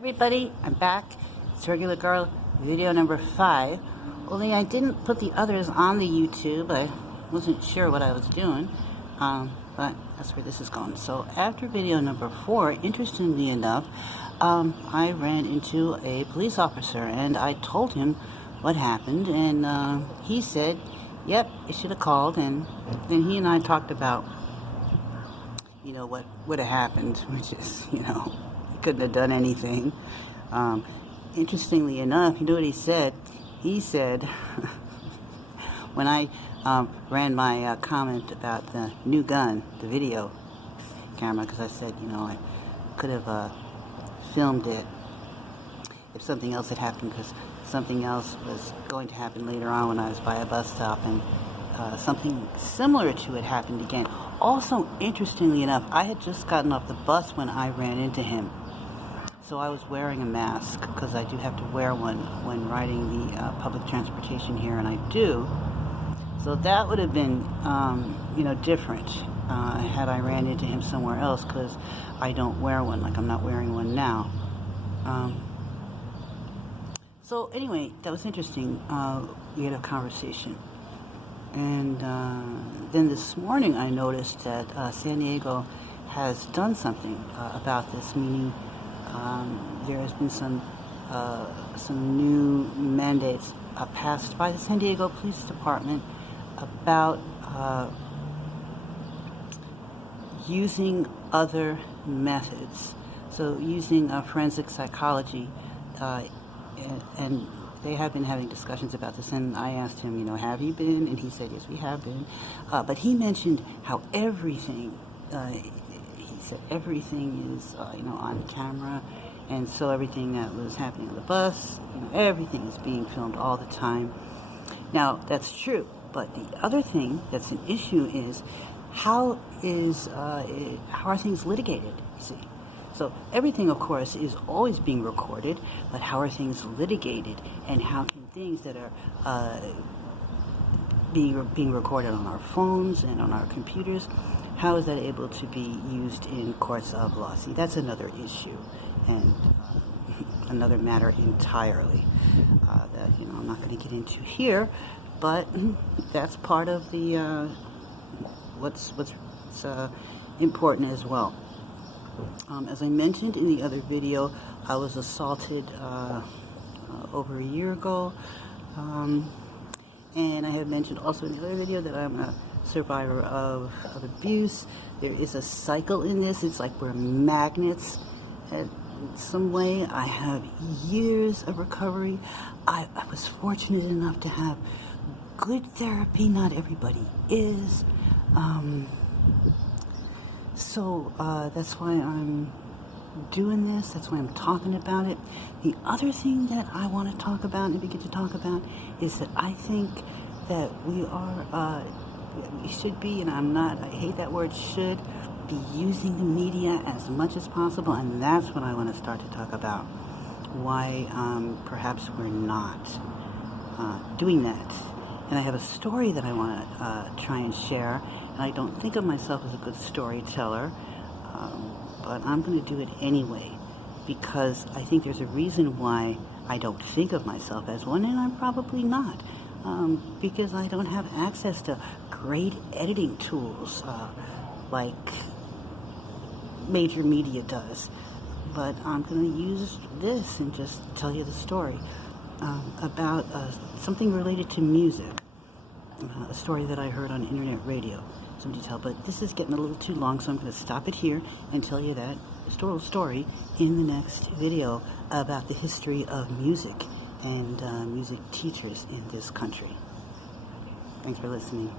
Everybody, I'm back. It's Regular Girl, video number 5. Only I didn't put the others on the YouTube. I wasn't sure what I was doing, but that's where this is going. So after video number 4, interestingly enough, I ran into a police officer and I told him what happened, and he said, yep, you should have called. And then he and I talked about, you know, what would have happened, which is, you know, he couldn't have done anything. Interestingly enough, you know what he said? He said, when I ran my comment about the new gun, the video camera, because I said, you know, I could have filmed it if something else had happened, because something else was going to happen later on when I was by a bus stop, and something similar to it happened again. Also, interestingly enough, I had just gotten off the bus when I ran into him. So I was wearing a mask, because I do have to wear one when riding the public transportation here, and I do. So that would have been, you know, different had I ran into him somewhere else, because I don't wear one, like I'm not wearing one now. So anyway, that was interesting. We had a conversation. And then this morning I noticed that San Diego has done something about this, meaning there has been some new mandates passed by the San Diego Police Department about using other methods. So using forensic psychology, and they have been having discussions about this, and I asked him, you know, have you been? And he said, yes, we have been. But he mentioned how everything, he said everything is, you know, on camera, and so everything that was happening on the bus, you know, everything is being filmed all the time. Now, that's true, but the other thing that's an issue is how are things litigated, you see? So everything, of course, is always being recorded, but how are things litigated, and how can things that are being recorded on our phones and on our computers, how is that able to be used in courts of law? See, that's another issue, and another matter entirely that, you know, I'm not going to get into here, but that's part of the what's important as well. As I mentioned in the other video, I was assaulted over a year ago, and I have mentioned also in the other video that I'm a survivor of abuse. There is a cycle in this. It's like we're magnets in some way. I have years of recovery. I was fortunate enough to have good therapy. Not everybody is. So that's why I'm doing this. That's why I'm talking about it. The other thing that I want to talk about and begin to talk about is that I think that we should be, and I hate that word, should be using the media as much as possible, and that's what I want to start to talk about. Why perhaps we're not doing that. And I have a story that I want to try and share. And I don't think of myself as a good storyteller, but I'm going to do it anyway, because I think there's a reason why I don't think of myself as one, and I'm probably not, because I don't have access to great editing tools like major media does. But I'm going to use this and just tell you the story about something related to music, a story that I heard on internet radio. Some detail, but this is getting a little too long, so I'm going to stop it here and tell you that story in the next video about the history of music and music teachers in this country. Thanks for listening.